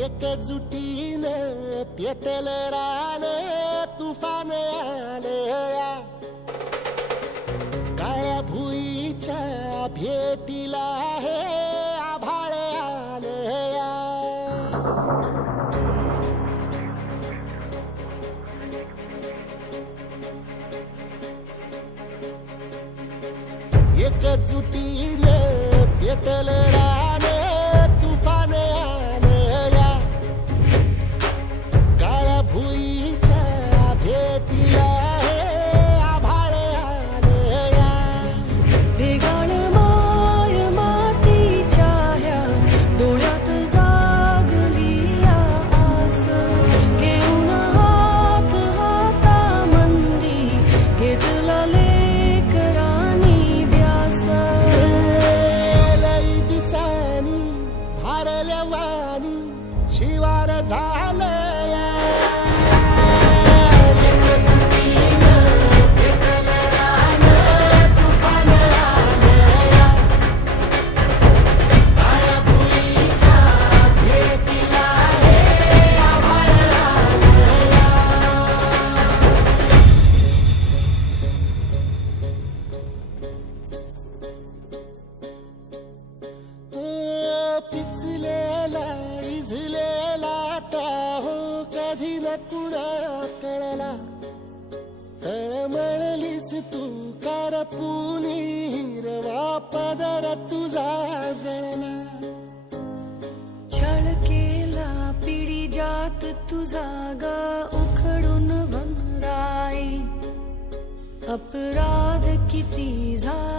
एकजुटीनं पेटल रान तुफान आलया काळ्या भुईच्या भेटीला हे आभाळ आलया एकजुटीनं पेटल रान तुफान आलया काळ्या भुईच्या भेटीला हे आभाळ आलया ढेगाळ माय मातीच्या ह्या डोळ्यात जागली आस घेऊन हात हातामंदी घेतला लेकरांनी ध्यास लई दिसानी भारल्या वाणी शिवार झालया पिचलेला इझलेला टाहो कधी न कुणा कळला तळमळलीस तू करपुनी हिरवा पदर तुझा जळला छळ केला पिढी जात तुझा ग उखडून वनराई अपराध किती झाला